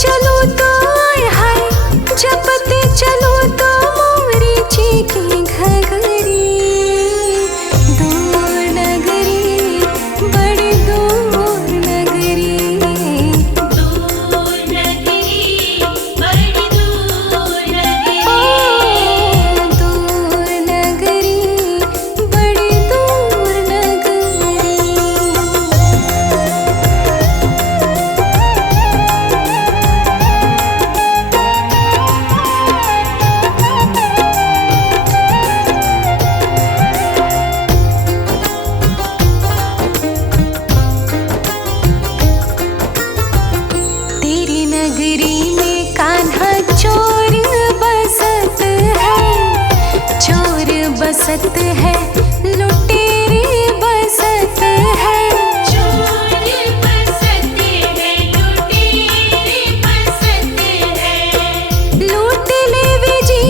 चलो तो आय हाय, जपते चलो तो मोरी जी की घघरी। दूर नगरी, बड़ी दूर नगरी, दूर नगरी, बड़ी दूर नगरी। ओ दूर नगरी, बड़ी दूर नगरी। तेरी नगरी में कान्हा चोर बसत है, चोर बसत है, लुटेरे बसत है। चोर बसते हैं, लुटेरे बसते हैं। लूट लेवे जी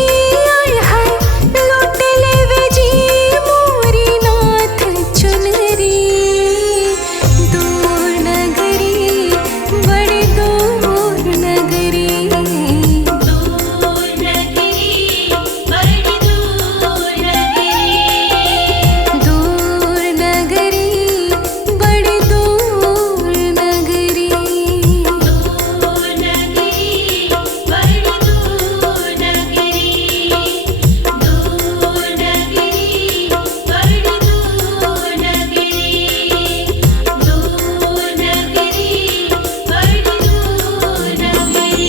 आय हाय, लूट लेवे जी मोरी नाथ चुनरी। दूर नगरी, बड़ी दूर नगरी, दूर नगरी, बड़ी दूर नगरी। दूर नगरी, बड़ी दूर नगरी। दूर नगरी, बड़ी दूर नगरी। दूर नगरी, बड़ी दूर नगरी। दूर नगरी, बड़ी दूर नगरी।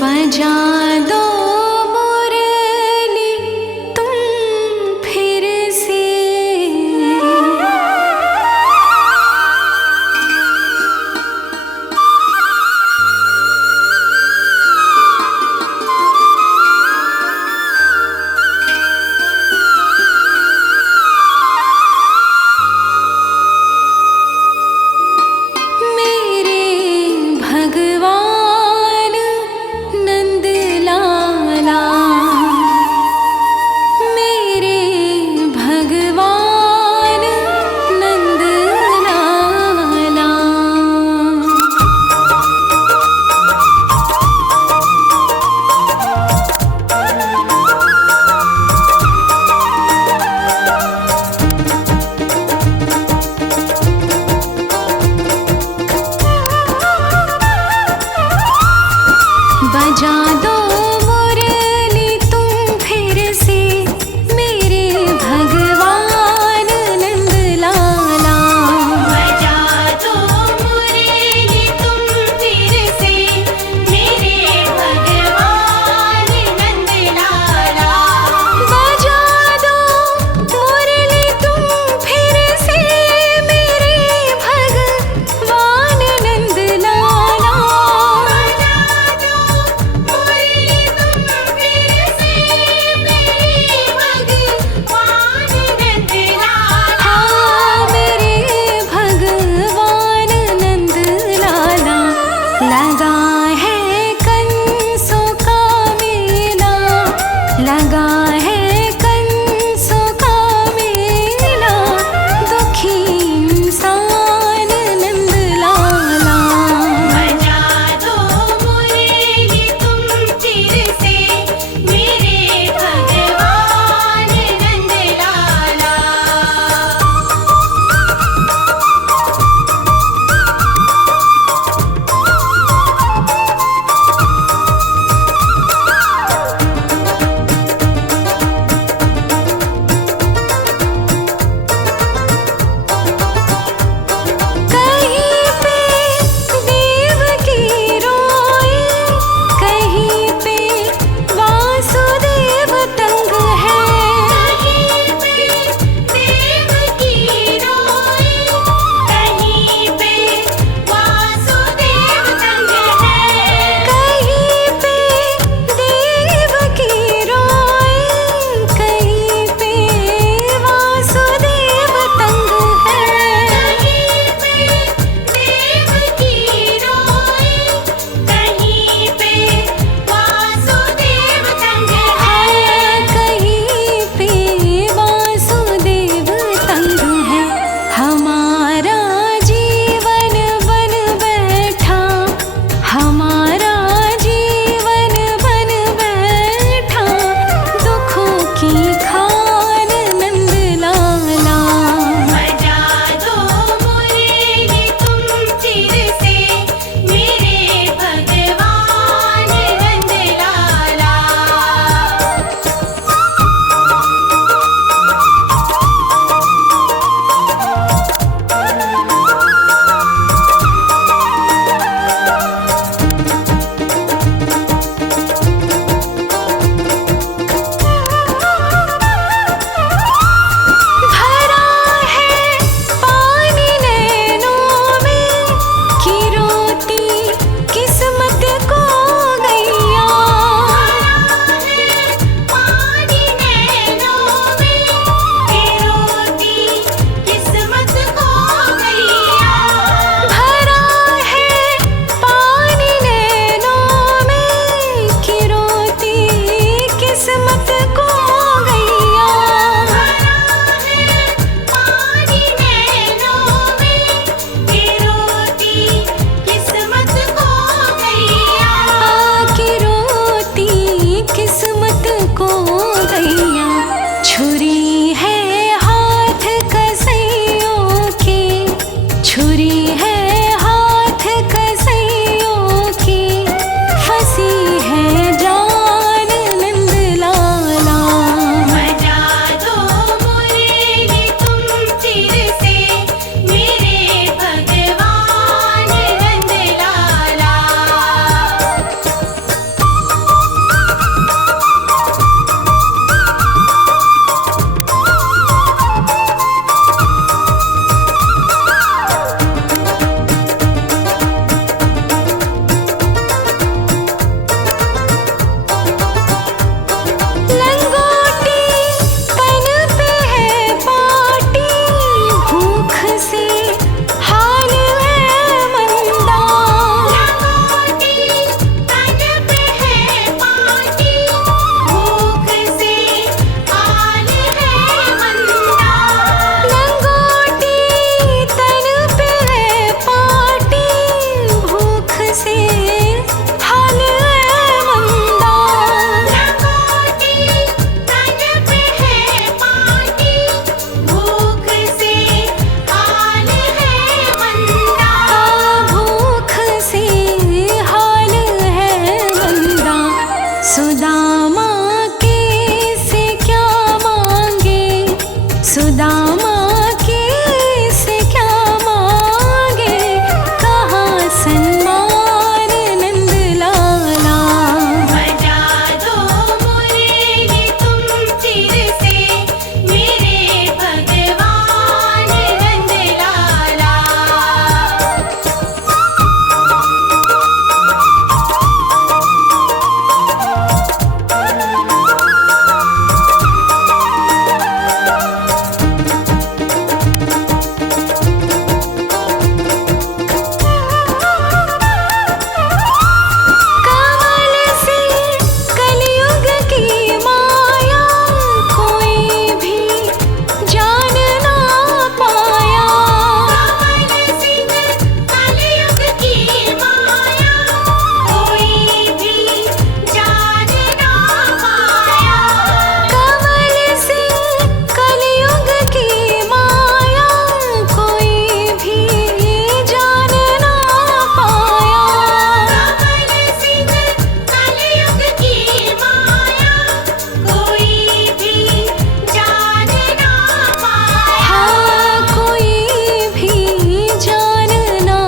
बजा दो मुरली तुम फिर से, मेरे भगवान नंद लाला, मेरे भगवान नंद लाला। बजा दो मुरली तुम फिर से, मेरे भगवान नंद लाला। बजा दो मुरली तुम फिर से, मेरे भगवान नंद लाला। बजा दो मुरली तुम फिर से, मेरे भगवान नंद लाला। बजा दो मुरली सुदामा के से क्या मांगे, सुदामा के से क्या मांगे, कहाँ सन्मान नंद लाला। बजा दो मुरली तुम फिर से मेरे भगवान नंद लाला। कमल से कलयुग की माया कोई भी जान ना पाया। कमल सिंह कलयुग की माया कोई भी जान ना पाया। कमल से कलयुग की माया कोई भी जान ना पाया। कमल सिंह कलयुग की माया कोई भी जान ना पाया। हाँ कोई भी जान ना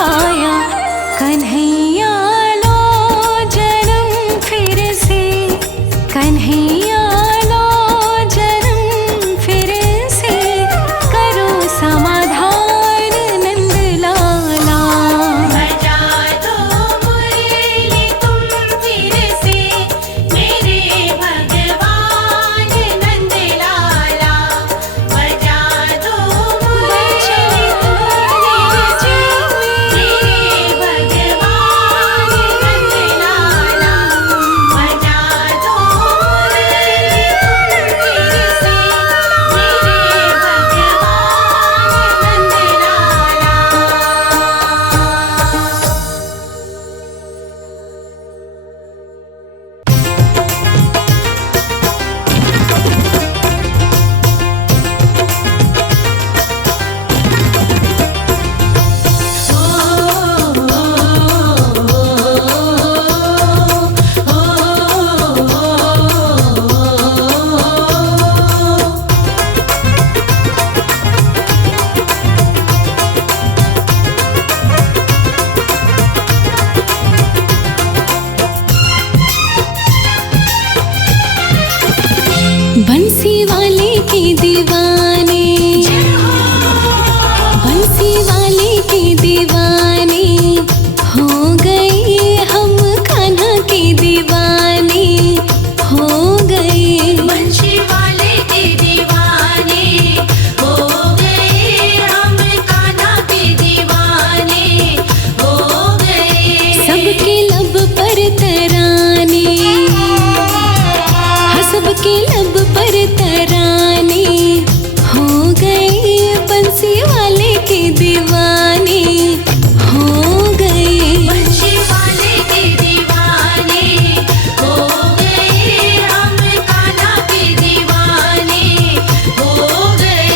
पाया। कन्हैया लो जन्म फिर से, कन्हैया लो जन्म फिर से, करो समाधान नंद लाला। बजा दो मुरली तुम फिर से मेरे भगवान नंद लाला। बजा दो मुरली तुम फिर से मेरे भगवान नंद लाला। बजा दो मुरली तुम फिर से मेरे बंसी वाले के दीवाने, बंसी वाले के दीवाने हो गए हम, कान्हा के दीवाने हो गए। बंशी वाले के दीवाने हो गए हम, कान्हा के दीवाने हो गए। सबके लब पर तराने, हाँ सबके लब पर तराने हो गए। बंसी वाले के दीवाने हो गए। बंशी वाले के दीवाने हो गए हम, कान्हा के दीवाने हो गए।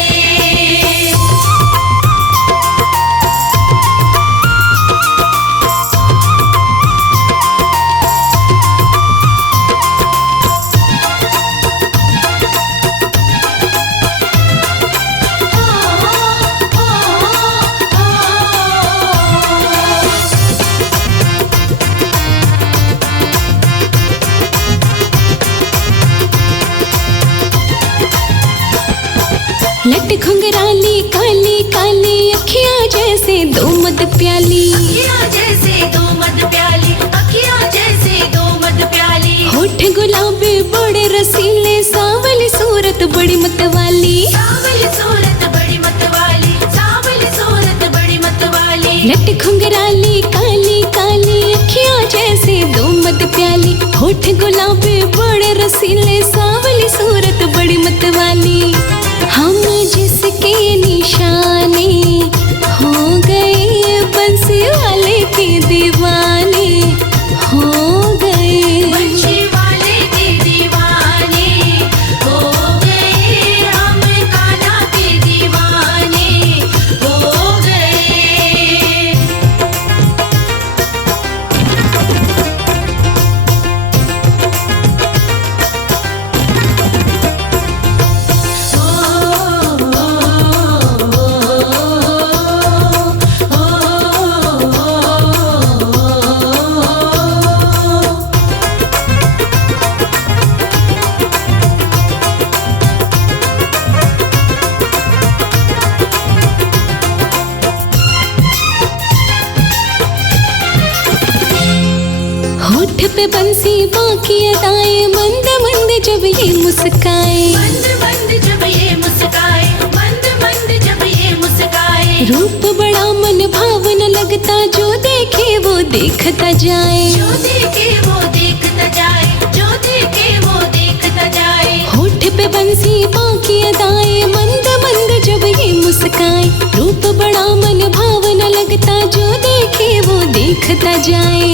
लट घुंघराली काली काली अखियां जैसे दो मद प्याली, अखियाँ जैसे दो मद प्याली, अखियाँ जैसे दो मद प्याली। होठ गुलाबी बड़े रसीले, सांवली सूरत बड़ी मतवाली। सावली सूरत बड़ी मतवाली, सावली सूरत बड़ी मतवाली। लट घुंघराली काली काली अखियां जैसे दो मद प्याली, होठ गुलाबी बड़े रसीले, सांवली सूरत बड़ी मतवाली। हम जिसके निशाने हो गए, बंसी वाले के दीवाने हो गए। बंशी वाले के दीवाने हो गए हम, कान्हा के दीवाने हो गए। होठ पे बंसी बाकी अदाएं मंद मंद जब ये मुस्काए, मंद मंद जब ये मुस्काए, मंद मंद जब ये मुस्काए। रूप बड़ा मन भावन लगता, जो देखे वो देखता जाए, जो देखे वो देखता जाए, जो देखे वो देखता जाए। होठ पे बंसी बाकी अदाएं मंद मंद जब ये मुस्काए, रूप बड़ा मन भावन लगता, जो देखे वो देखता जाए।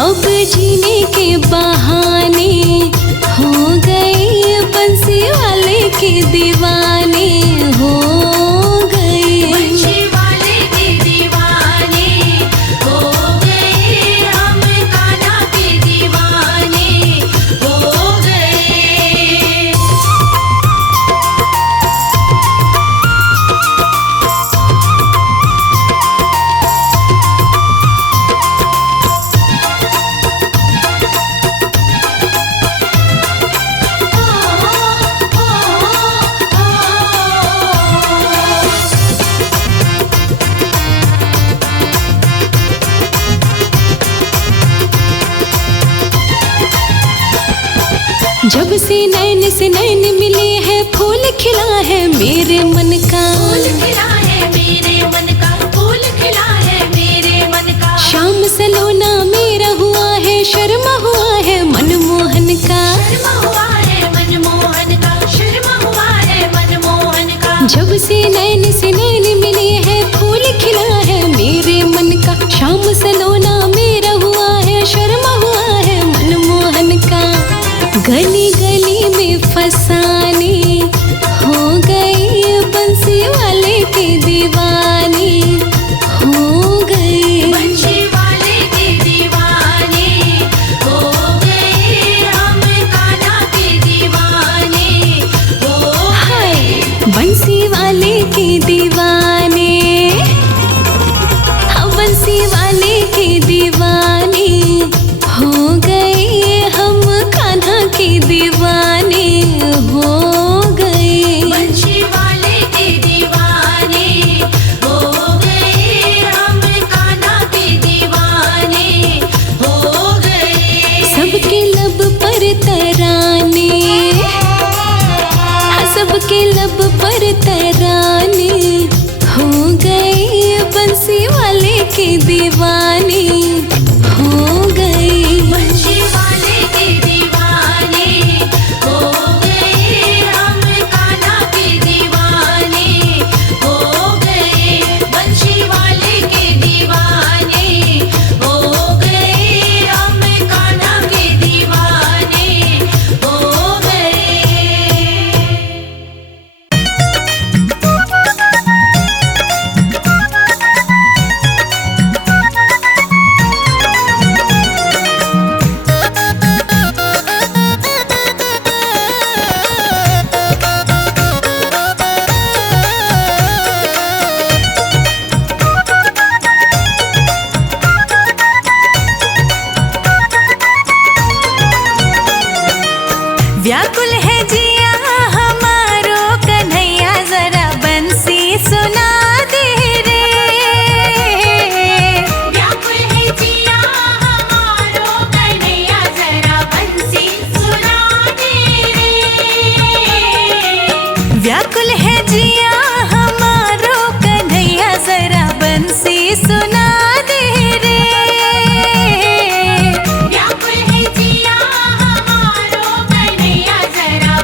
अब जीने के बहाने हो गए बंसी वाले के दीवाने हो गए, बंशी वाले के दीवाने हो गए, हम कान्हा के दीवाने हो गए। जब से नैन मिले हैं, फूल खिला है मेरे मन का, फूल खिला है मेरे मन का, फूल खिला है मेरे मन का। शाम सलोना मेरा हुआ है, शर्मा हुआ है मनमोहन का, शर्मा हुआ है मनमोहन का, शर्मा हुआ है मनमोहन का। जब से नैन मिले हैं, फूल खिला है मेरे मन का, शाम सलोना मेरा हुआ है, शर्मा हुआ है मनमोहन का। गली गली में फसाने हो गए बंसी वाले के दीवाने हो गए, बंशी वाले के दीवाने हो गए, हम कान्हा के दीवाने हो गए। बंसी वाले के दीवाने, हाँ बंसी वाले के दीवाने हो गए, हम कान्हा के दीवाने हो गए, बंशी वाले के दीवाने हो गए, हम कान्हा के दीवाने हो गए। सबके लब पर तराने, हाँ सबके लब पर तराने हो गए, बंसी वाले के दीवाने हो गए, बंशी वाले के दीवाने हो गए, हम कान्हा के दीवाने हो गए, बंशी वाले के दीवाने हो गए, हम कान्हा के दीवाने हो गए। व्याकुल है जिया हमारो कन्हैया, जरा बंसी सुना दे रे, व्याकुल है जिया हमारो कन्हैया, जरा बंसी सुना दे रे। व्याकुल है जिया हमारो कन्हैया, जरा बंसी सुना दे रे, व्याकुल है जिया हमारो कन्हैया, जरा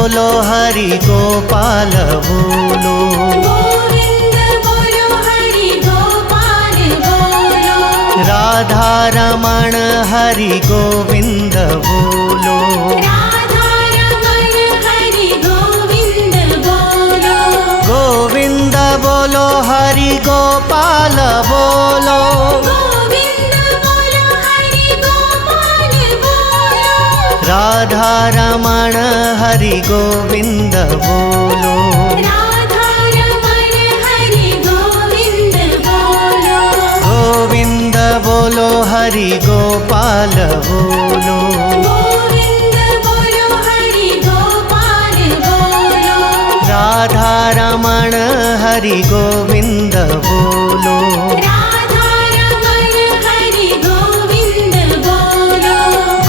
बोलो हरि गोपाल बोलो। गोविंद बोलो हरि गोपाल बोलो। राधा रमण हरि गोविंद बोलो। राधा रमण हरि गोविंद बोलो। गोविंद बोलो हरि गोपाल बोलो। गोविंद बोलो हरि गोपाल बोलो। राधा रमण हरि गोविंद बोलो। राधा रमण हरि गोविंद बोलो। गोविंद बोलो हरि गोपाल बोलो। गोविंद बोलो हरि गोपाल बोलो। राधा रमण हरि गोविंद बोलो। राधा रमण हरि गोविंद बोलो।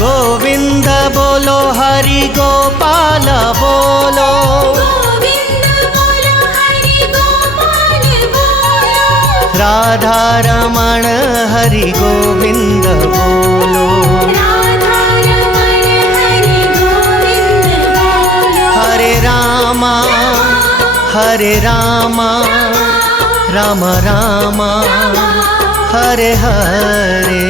गोविंद बोलो हरि गोपाल बोलो। गोविंद बोलो हरि गोपाल बोलो। राधा रमण हरि गोविंद बोलो। राधा रमण हरि गोविंद बोलो। हरे रामा हरे रामा राम रामा हरे हरे।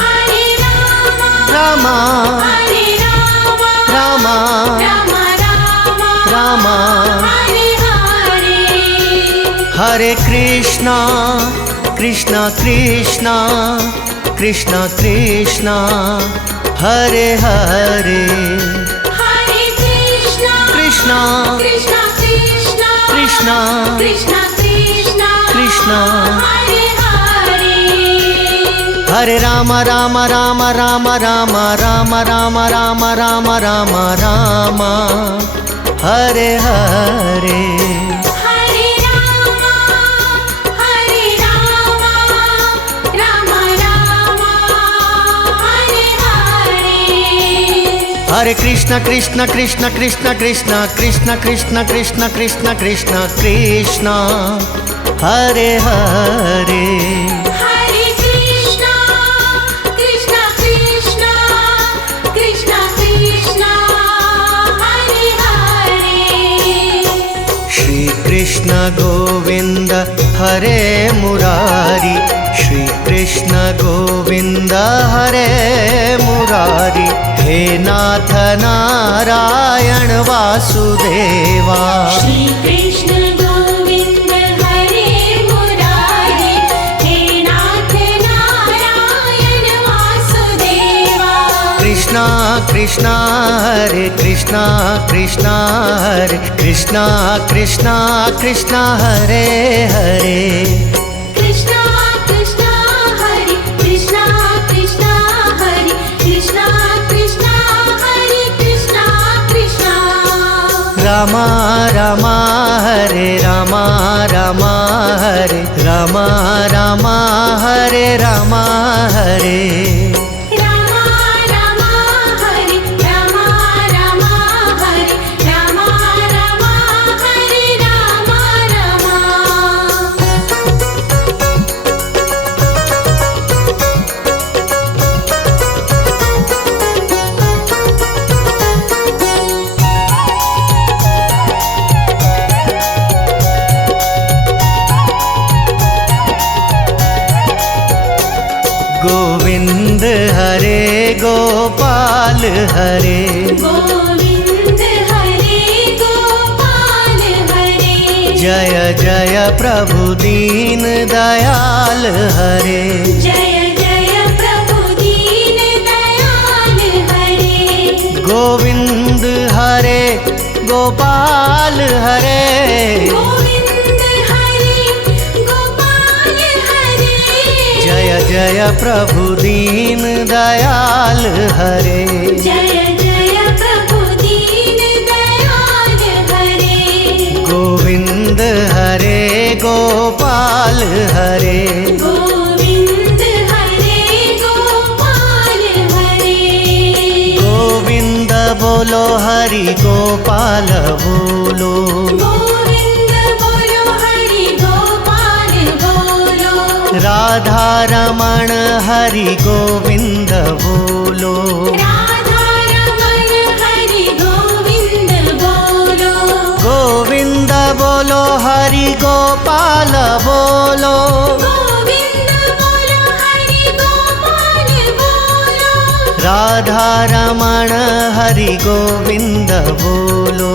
हरे रामा हरे रामा राम रामा हरे हरे। हरे कृष्णा कृष्णा कृष्णा कृष्णा कृष्णा हरे हरे। हरे कृष्णा कृष्णा कृष्णा कृष्णा कृष्णा कृष्णा कृष्णा कृष्णा हरे हरे। हरे राम राम राम राम राम राम राम राम राम राम राम हरे हरे। हरे राम राम राम हरे हरे। हरे कृष्ण कृष्ण कृष्ण कृष्ण कृष्ण कृष्ण कृष्ण कृष्ण कृष्ण कृष्ण कृष्ण हरे हरे। हरे कृष्णा कृष्णा कृष्णा कृष्णा कृष्णा हरे हरे। श्री कृष्ण गोविंद हरे मुरारी। श्री कृष्ण गोविंद हरे मुरारी। हे नाथ नारायण वासुदेवा। श्री कृष्ण गोविंद हरे मुरारी। हे नाथ नारायण वासुदेवा। कृष्णा कृष्णा हरे कृष्णा कृष्णा हरे कृष्णा कृष्णा कृष्णा हरे हरे। कृष्णा कृष्णा हरे कृष्णा कृष्णा हरे कृष्णा कृष्णा हरे कृष्णा कृष्णा। रामा रामा हरे रामा रामा हरे रामा रामा हरे रामा हरे। राम राम हरे राम राम हरे राम राम हरे राम राम। गोविंद हरे गोपाल हरे। गोविंद हरे गोपाल हरे। जय जय प्रभु दीन दयाल हरे। जय जय प्रभु दीन दयाल हरे। गोविंद हरे गोपाल हरे। गोविंद हरे गोपाल हरे। जय जय प्रभु दीन दयाल हरे। जय जय प्रभु दीन दयाल हरे। गोविंद हरे गोपाल हरे। गोविंद हरे गोपाल हरे। गोविंद बोलो हरि गोपाल बोलो। गोविंद बोलो हरि गोपाल बोलो। राधा रमण हरि गोविंद बोलो। राधा रमण हरि गोविंद बोलो। गोपाल बोलो, गोविंद बोलो हरि गोपाल बोलो, राधा रमण हरि गोविंद बोलो,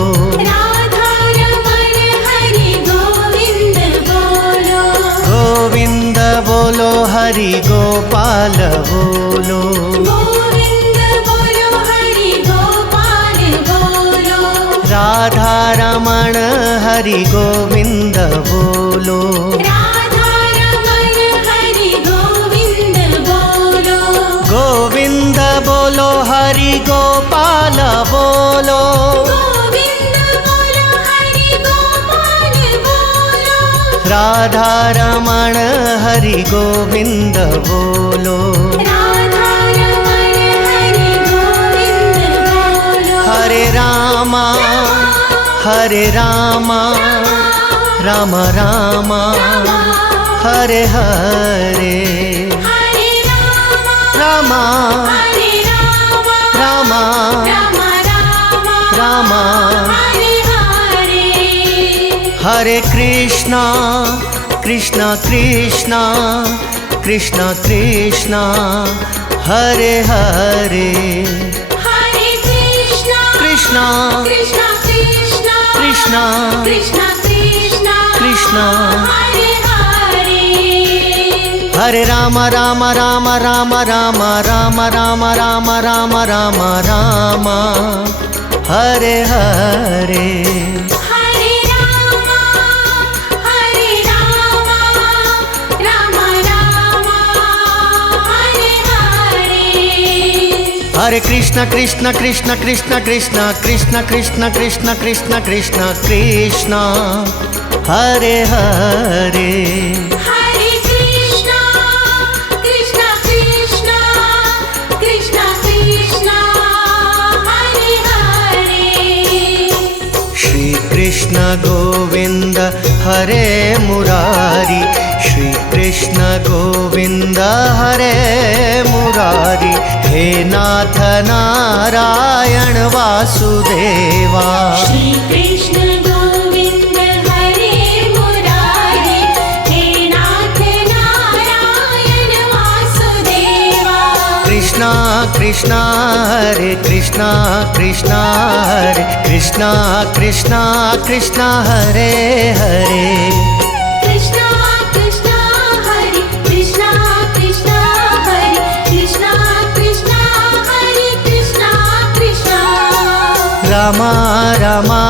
राधा रमण हरि गोविंद बोलो, गोविंद बोलो हरि गोपाल बोलो, गोविंद बोलो हरि गोपाल बोलो, राधा रमण हरि गोविंद बोलो, राधा रमण हरि गोविंद बोलो, गोविंद बोलो हरि गोपाल बोलो, गोविंद बोलो हरि गोपाल बोलो, राधा रमण हरि गोविंद बोलो, राधा रमण हरि गोविंद बोलो, हरे रामा हरे रामा, राम रामा हरे हरे, हरे रामा रामा हरे रामा, रामा रामा रामा रामा, हरे हरे, हरे कृष्णा कृष्णा कृष्णा कृष्णा कृष्णा, हरे हरे हरे कृष्णा कृष्णा कृष्णा कृष्णा कृष्णा कृष्णा कृष्णा कृष्णा, हरे हरे, हरे राम राम राम राम राम राम राम राम राम राम राम, हरे हरे हरे रामा रामा रामा हरे हरे, हरे कृष्ण कृष्ण कृष्ण कृष्ण कृष्ण कृष्ण कृष्ण कृष्ण कृष्ण कृष्ण कृष्ण, हरे हरे हरे कृष्णा कृष्णा कृष्णा कृष्णा कृष्णा, हरे हरे, श्री कृष्ण गोविंद हरे मुरारी, श्री कृष्ण गोविंद हरे मुरारी, हे नाथ नारायण वासुदेवा, श्री कृष्ण गोविंद हरे मुरारी, हे नाथ नारायण वासुदेवा, कृष्णा कृष्णा हरे कृष्णा कृष्णा हरे कृष्णा, कृष्णा कृष्णा हरे हरे, कृष्णा कृष्णा हरे कृष्णा कृष्णा हरे कृष्णा कृष्णा हरे कृष्णा कृष्णा, रामा रामा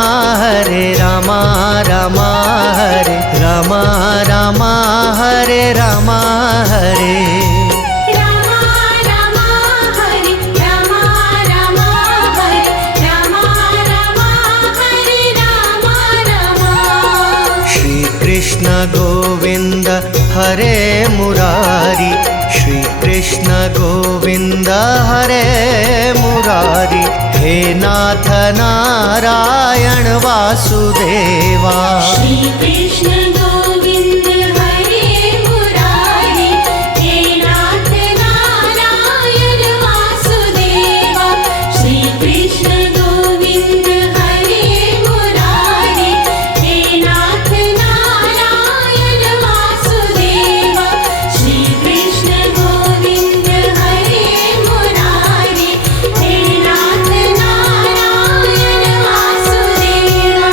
हरे रामा रामा हरे रामा रामा हरे रामा हरे, रामा रामा हरे रामा रामा हरे रामा रामा हरे रामा रामा, श्री कृष्ण गोविंद हरे मुरारी, श्री कृष्ण गोविंद हरे मुरारी, हे नाथ नारायण वासुदेवा, श्री कृष्ण गोविंद हरे मुरारी, हे नाथ नारायण वासुदेवा, श्री कृष्ण गोविंद हरे मुरारी, हे नाथ नारायण वासुदेवा, श्री कृष्ण गोविंद हरे मुरारी, हे नाथ नारायण वासुदेवा।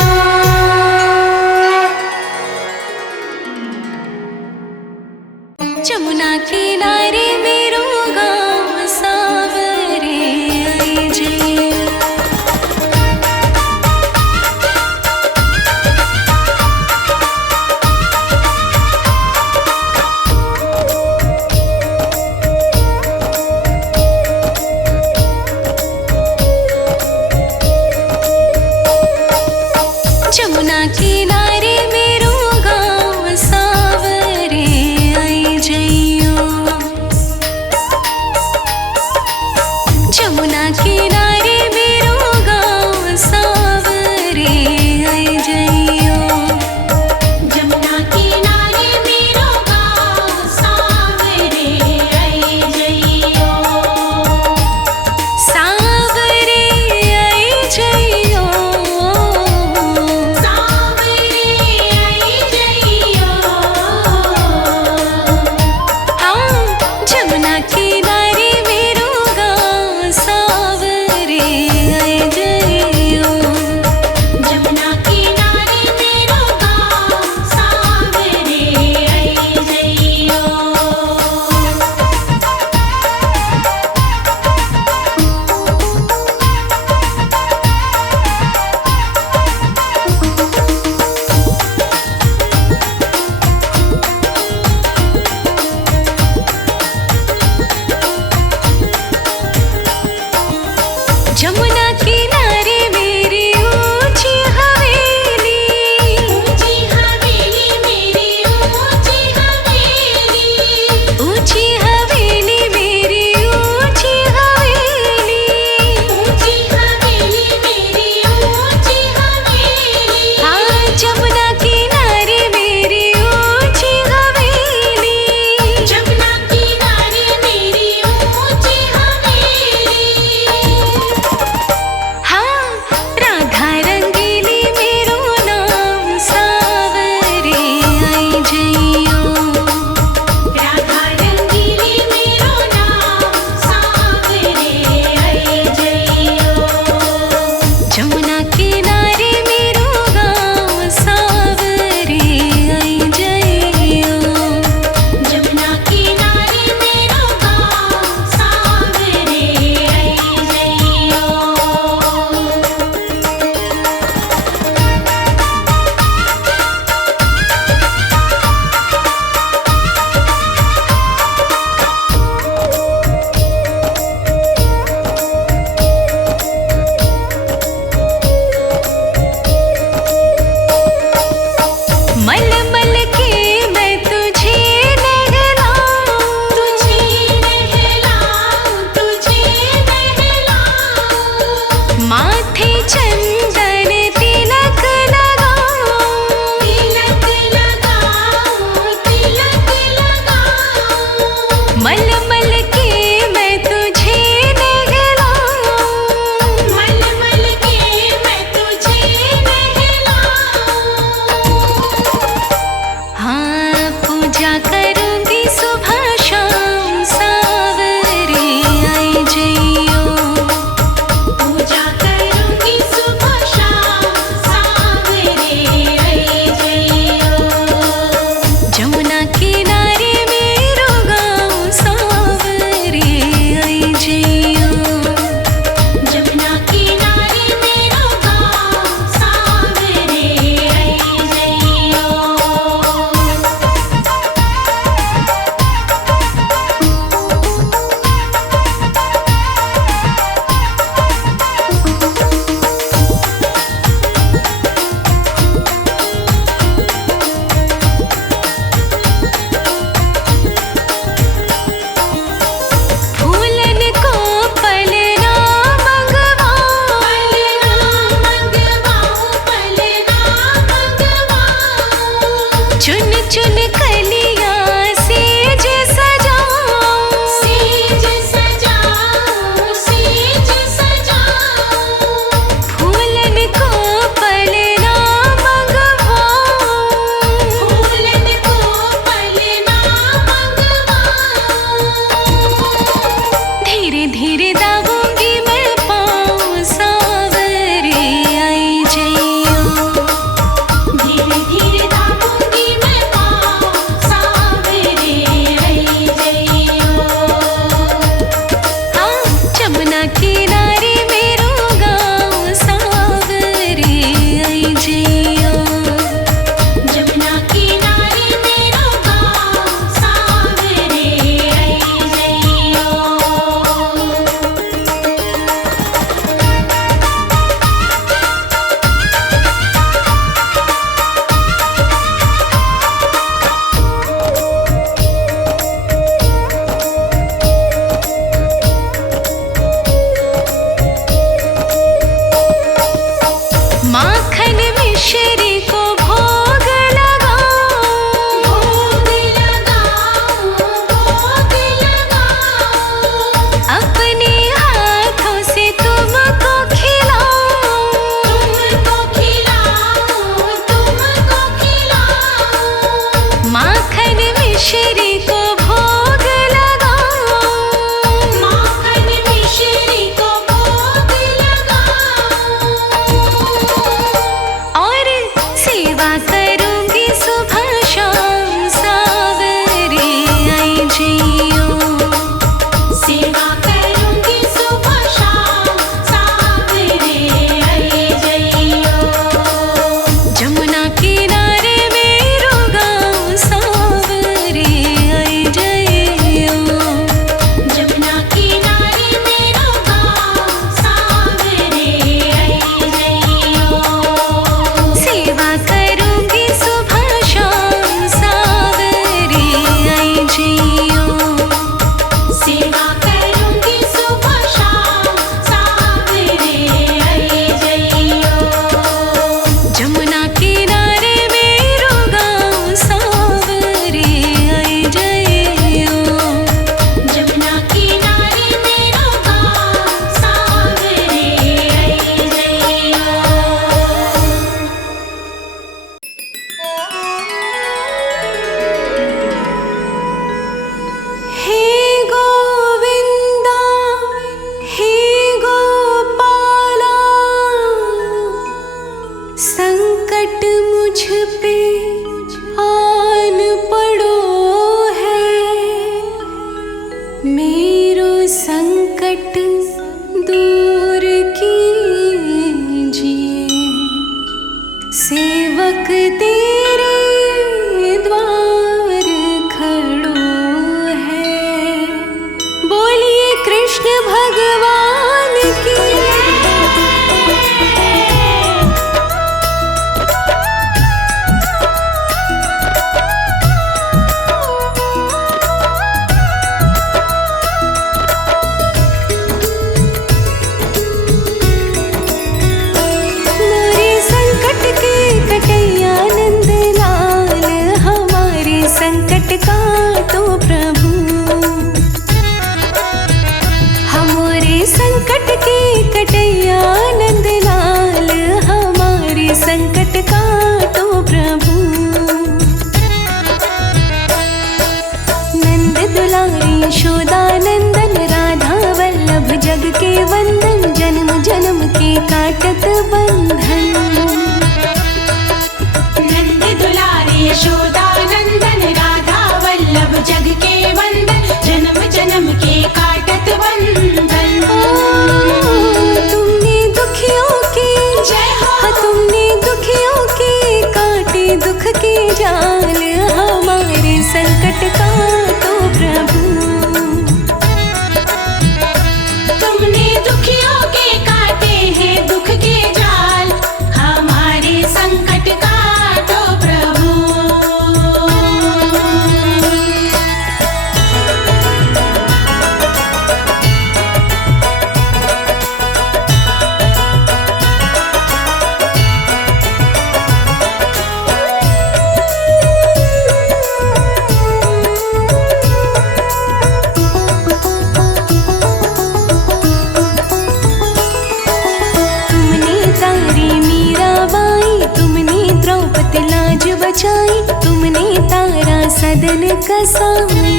तारी मीराबाई, तुमने द्रौपदी लाज बचाई, तुमने तारा सदन कसाई।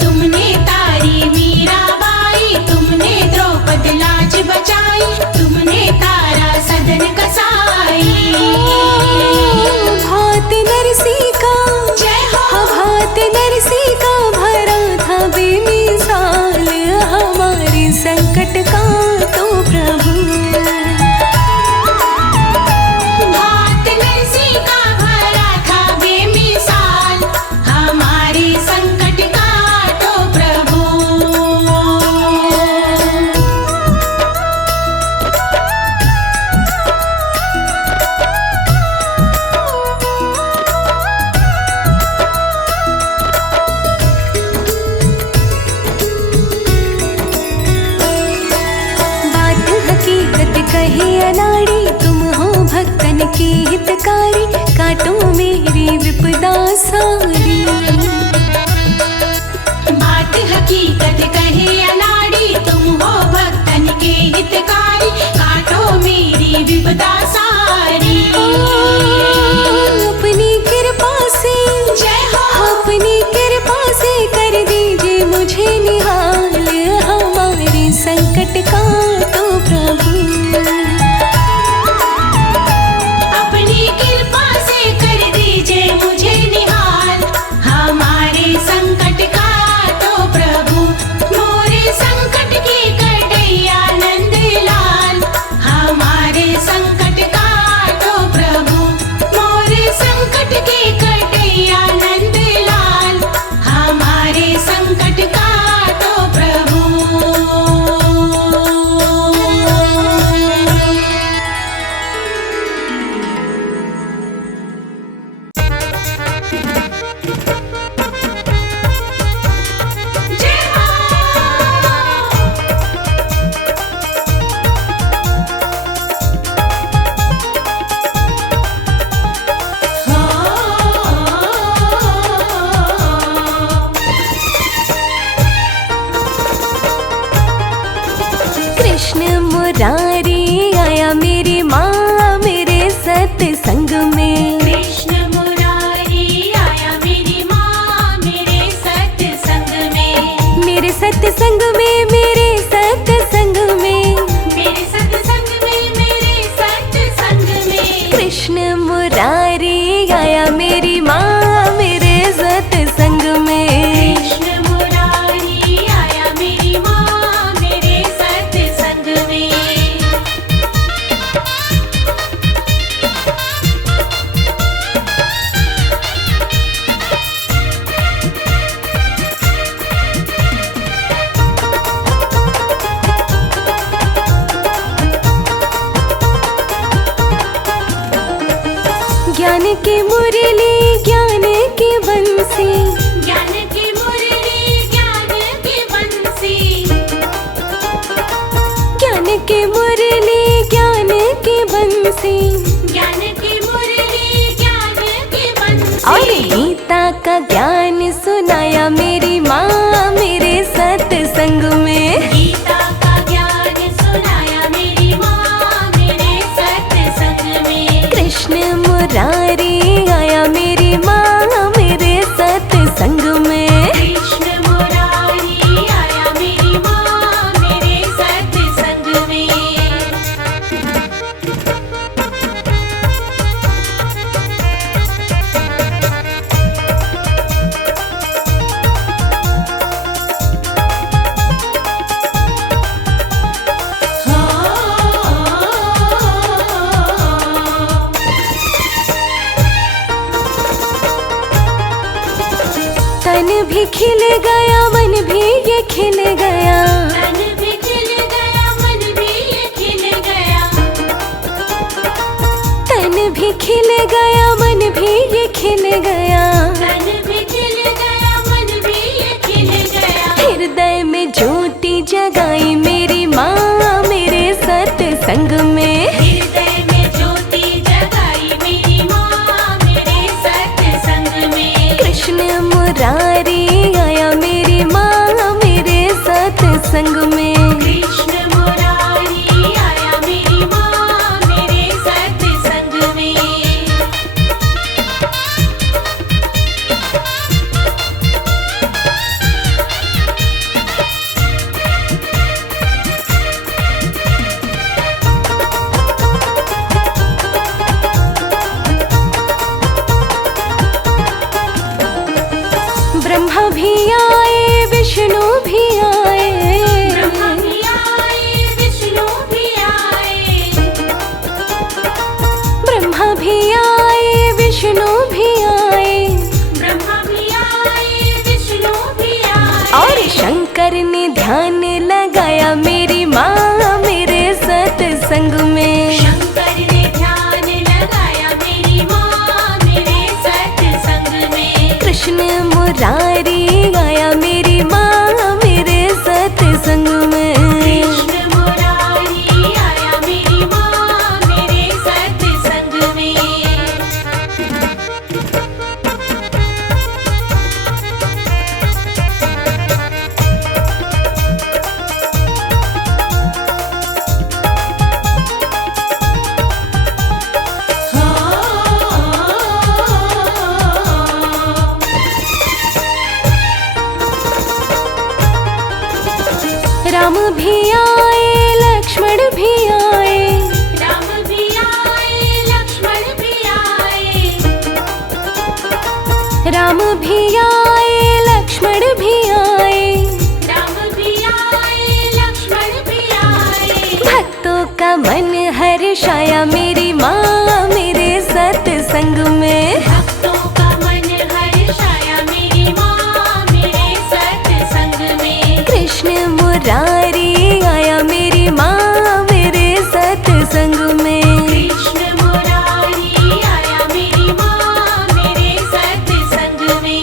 तुमने तारी मीराबाई, तुमने द्रौपदी लाज बचाई, तुमने तारा सदन कसाई। भात नरसी का जय हो। भात नरसी का भरा था बेमिसाल, हमारे संकट का तो प्रभु। भात नरसी का भरा था बेमिसाल, हमारे संकट का तो प्रभु। बात हकीकत कहे अनाड़ी, तुम हो भक्तन के हितकारी, काटो मेरी विपदा सारी। बात हकीकत कहे अनाड़ी, तुम हो भक्तन के हितकारी, काटो मेरी विपदा सारी। अपनी कृपा से जय हो। अपनी कृपा से कर दीजिए मुझे निहाल, हमारे संकट का तो प्रभु। अपनी कृपा से कर दीजिए मुझे निहाल, हमारे संकट का तो प्रभु। मोरे संकट की कटैया नंदलाल, हमारे संकट का तो प्रभु। मोरे संकट की कटैया नंदलाल, हमारे संकट का तो प्रभु। जय कृष्ण मुरारी आया मेरी माँ मेरे सत्संग में। कृष्ण मुरारी आया मेरी माँ मेरे सत्संग में। मेरे सत्संग में, मेरे सत्संग में, मेरे सत्संग में, मेरे सत्संग में। कृष्ण मुरारी आया मेरी माँ मेरे सत्संग में। कृष्ण मुरारी आया मेरी माँ मेरे सत्संग में। ज्ञान की मुरली ज्ञान की बंसी, ज्ञान की मुरली ज्ञान की बंसी। ज्ञान की मुरली ज्ञान की बंसी, ज्ञान की मुरली ज्ञान की बंसी। और गीता का ज्ञान सुनाया मेरी माँ मेरे सत्संग में। गीता का ज्ञान सुनाया मेरी माँ मेरे सत्संग में। कृष्ण मुरारी आया मेरी माँ मेरे सत्संग में। कृष्ण मुरारी आया मेरी माँ मेरे सत्संग में। तन भी खिल गया मन भी ये खिल गया, तन भी खिल गया मन भी ये खिल गया। तन भी खिल गया मन भी ये खिल गया। तन भी खिल गया मन भी ये खिल गया। हृदय में ज्योति जगाई मेरी माँ मेरे सत्संग में। हृदय में ज्योति जगाई मेरी माँ मेरे सत्संग में। कृष्ण मुरारी आया मेरी माँ मेरे सत्संग में। कृष्ण मुरारी आया मुरारी आया मेरी माँ मेरे सत्संग में। कृष्ण मुरारी आया मेरी माँ मेरे सत्संग में। राम भी आए लक्ष्मण भी आए, राम भी आए लक्ष्मण भी आए। राम भी आए लक्ष्मण भी आए, राम भी आए लक्ष्मण भी आए। भक्तों का मन हर्षाया मेरी माँ मेरे सत्संग में। भक्तों का मन हर्षाया मेरी माँ मेरे सत्संग में। कृष्ण मुरारी आया मेरी माँ मेरे सत्संग में। कृष्ण मुरारी आया मेरी माँ मेरे सत्संग में।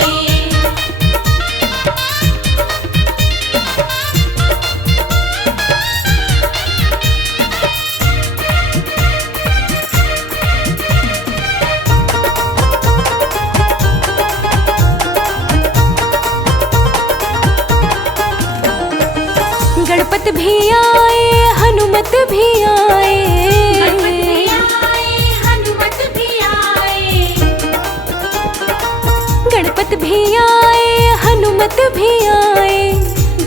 गणपत भी आए हनुमत भी आए, गणपत भी आए हनुमत भी आए। गणपत भी आए हनुमत भी आए,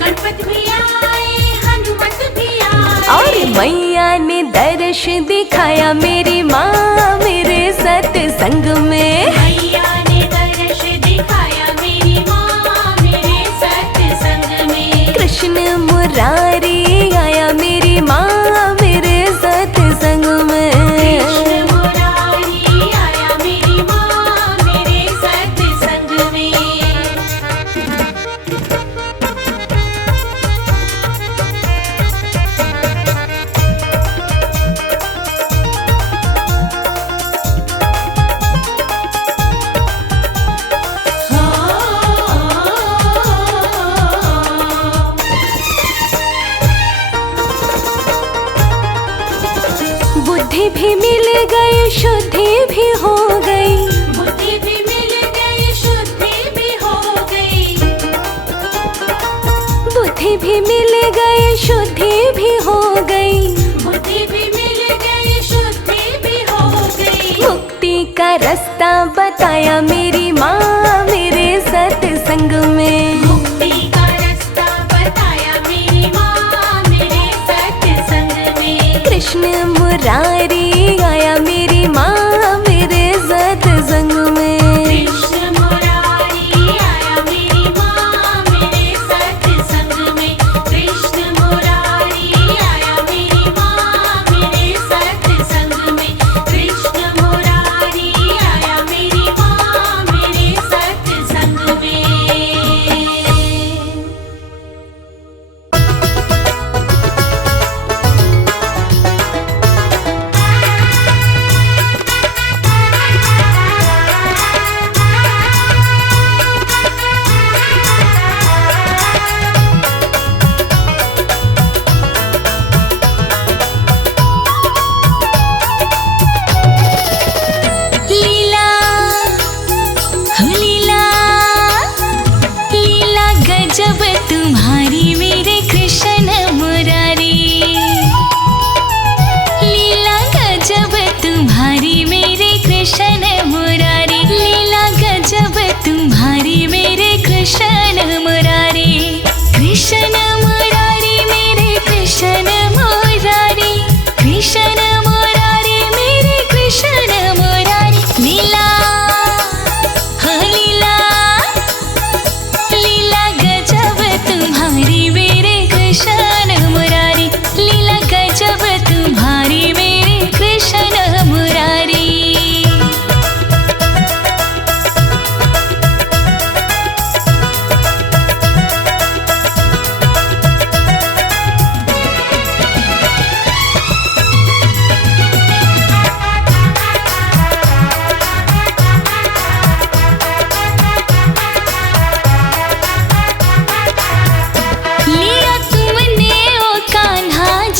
गणपत भी आए हनुमत भी आए। और मैया ने दर्श दिखाया मेरी माँ मेरे सत्संग में। मैया ने दर्श दिखाया मेरी माँ मेरे सत्संग में। कृष्ण मुरारी आया मेरी माँ मेरे सत्संग में। कृष्ण मुरारी आया मेरी माँ मेरे सत्संग में। बुद्धि भी मिल गई शुद्धि भी हो गई, बुद्धि भी मिल गई शुद्धि भी हो गई। बुद्धि भी मिल गई शुद्धि भी हो गई, बुद्धि भी मिल गई शुद्धि भी हो गई। मुक्ति का रास्ता बताया मेरी माँ मेरे सत्संग में। मुक्ति का रास्ता बताया मेरी माँ मेरे सत्संग में। कृष्ण मुरारी आया मेरी माँ मेरे सत्संग में। कृष्ण मुरारी आया मेरी माँ मेरे सत्संग में। कृष्ण मुरारी आया मेरी माँ मेरे सत्संग में। कृष्ण मुरारी आया मेरी माँ मेरे सत्संग में।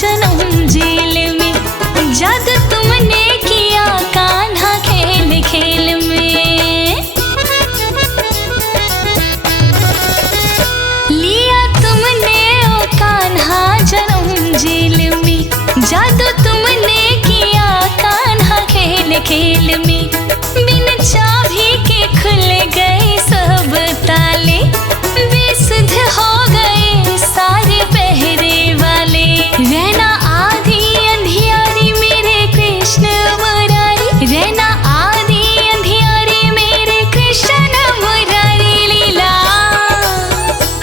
जन्म जेल में, जादू तुमने किया कान्हा खेल खेल में। लिया तुमने ओ कान्हा जन्म जेल में, जादू तुमने किया कान्हा खेल खेल में। बिन चाबी के खुल गए सब ताले, बेसुध हो गए सारे पहरे वाले। रहना आधी अंधियारी मेरे कृष्ण मुरारी, रहना आधी अंधियारी मेरे कृष्ण मुरारी। लीला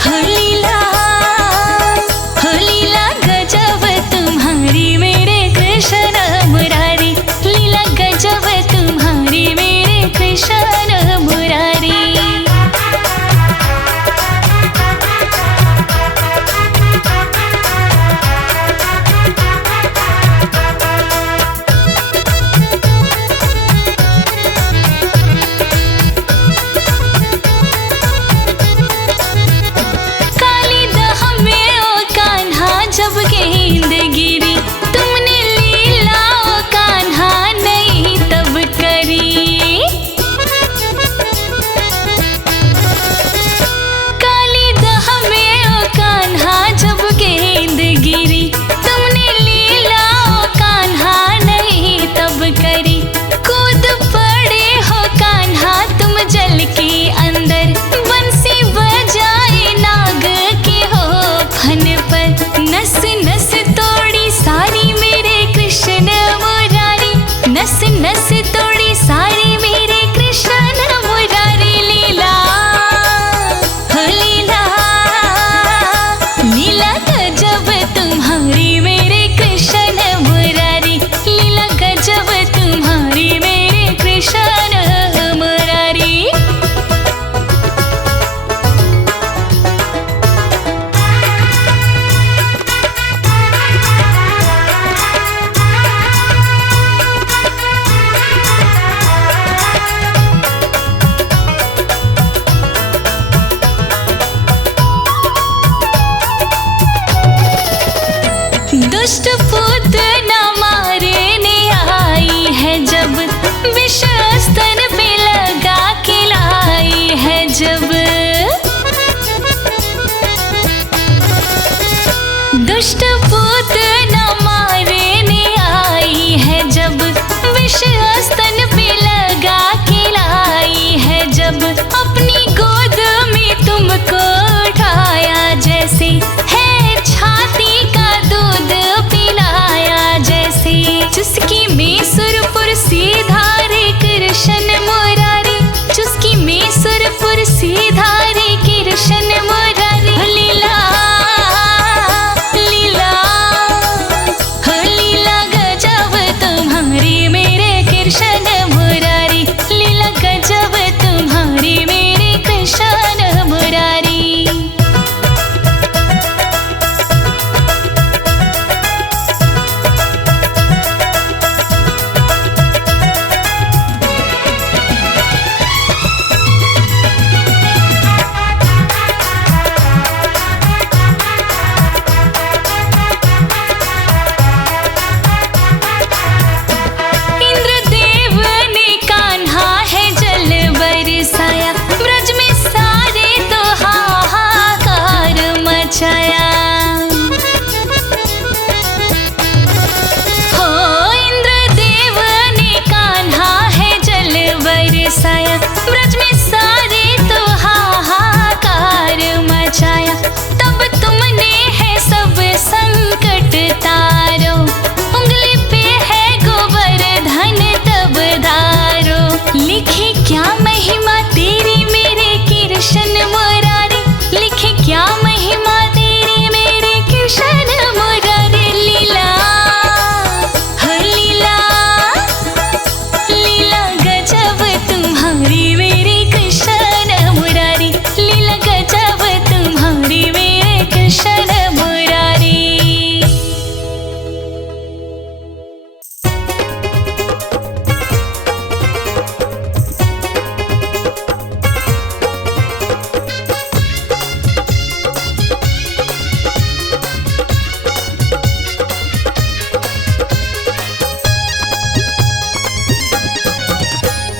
हो लीला, हो लीला गजब तुम्हारी मेरे कृष्ण मुरारी, लीला गजब तुम्हारी मेरे कृष्ण मुरारी। काली दह में ओ कान्हा जब गेंद गिरी, तुमने लीला ओ कान्हा नहीं तब करी। काली दह में ओ कान्हा जब गेंद गिरी, तुमने लीला ओ कान्हा नहीं तब करी। कूद पड़े हो कान्हा तुम जल के अंदर, बंसी बजाए नाग के हो फन पर। नस नस तोड़ी सारी मेरे कृष्ण मुरारी, नस नस तोड़ी सारी मेरे कृष्ण मुरारी। लीला हो लीला, लीला गजब तुम्हारी मेरे कृष्ण मुरारी, लीला गजब तुम्हारी मेरे कृष्ण मुरारी। दुष्ट पूतना मारने आई है जब, विष स्तन पे लगा के लाई है जब। दुष्ट पूतना मारने आई है जब, विष स्तन पे लगा के लाई है जब। अपनी गोद में तुमको उठाया जैसे है छाती का दूध पिला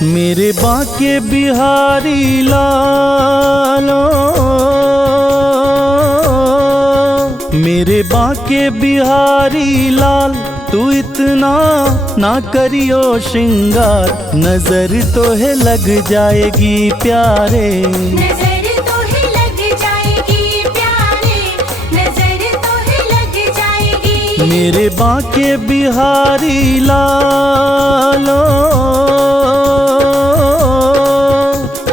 मेरे बांके बिहारी लालो, मेरे बांके बिहारी लाल, तू इतना ना करियो श्रृंगार, नजर तो है लग जाएगी प्यारे। नजर तो है लग जाएगी प्यारे, नजर तो है लग जाएगी। मेरे बांके बिहारी लालो,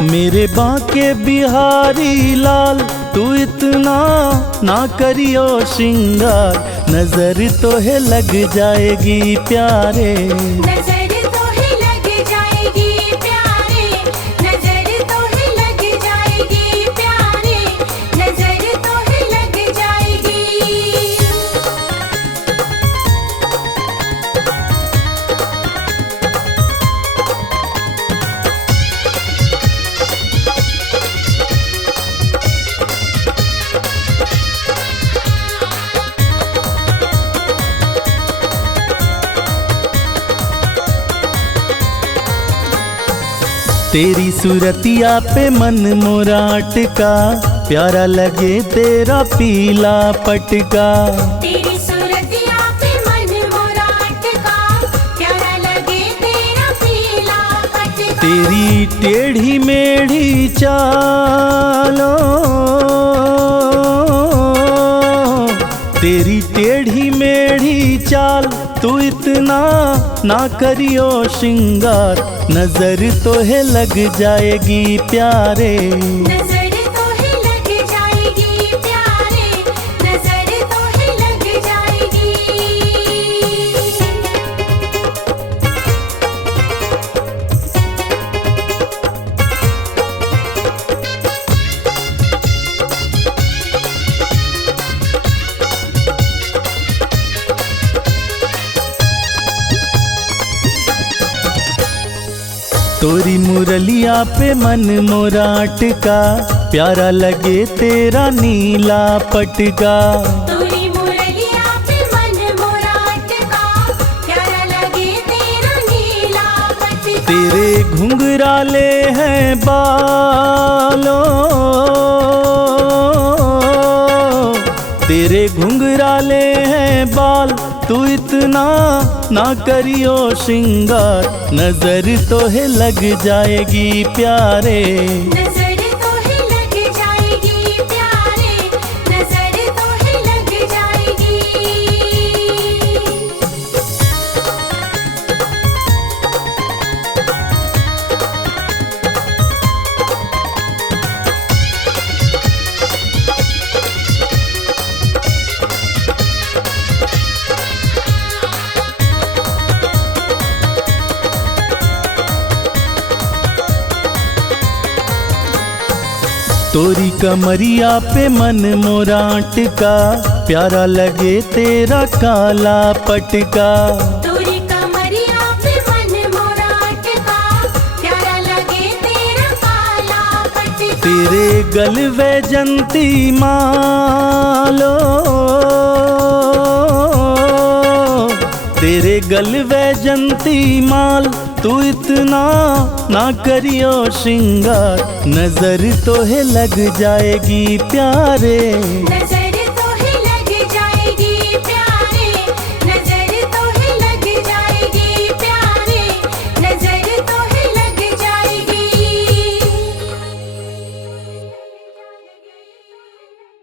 मेरे बांके बिहारी लाल, तू इतना ना करियो श्रृंगार, नजर तो है लग जाएगी प्यारे। नजर तो है लग जाएगी प्यारे, नजर तो है लग जाएगी प्यारे, नजर तो है लग जाएगी। तेरी सूरतिया पे मन मोरा अटका, प्यारा लगे तेरा पीला पटका। तेरी सूरतिया पे मन मोरा अटका, प्यारा लगे तेरा पीला पटका। तेरी टेढ़ी मेढ़ी चालो, तेरी टेढ़ी मेढ़ी चाल, तू इतना ना करियो श्रृंगार, नजर तो है लग जाएगी प्यारे। नजर तो है लग जाएगी प्यारे, नजर तो है लग जाएगी। तोरी मुरलिया पे मन मोरा अटका, प्यारा लगे तेरा नीला पटका। तोरी मुरलिया पे मन मोरा अटका, प्यारा लगे तेरा नीला पटका। तेरे घुंघराले हैं बालों, तेरे घुंघराले हैं बाल, तू इतना ना करियो श्रृंगार, नजर तो है लग जाएगी प्यारे। नजर तो है लग जाएगी प्यारे, नजर तो है लग जाएगी। तोरी कमरिया पे मन मोरा अटका, प्यारा लगे तेरा काला पटका। तोरी कमरिया पे मन मोरा अटका, प्यारा लगे तेरा काला पटका। तेरे गलवे जंती मालो, तेरे गलवे जंती माल, तू इतना ना करियो श्रृंगार, नजर तो है लग जाएगी प्यारे।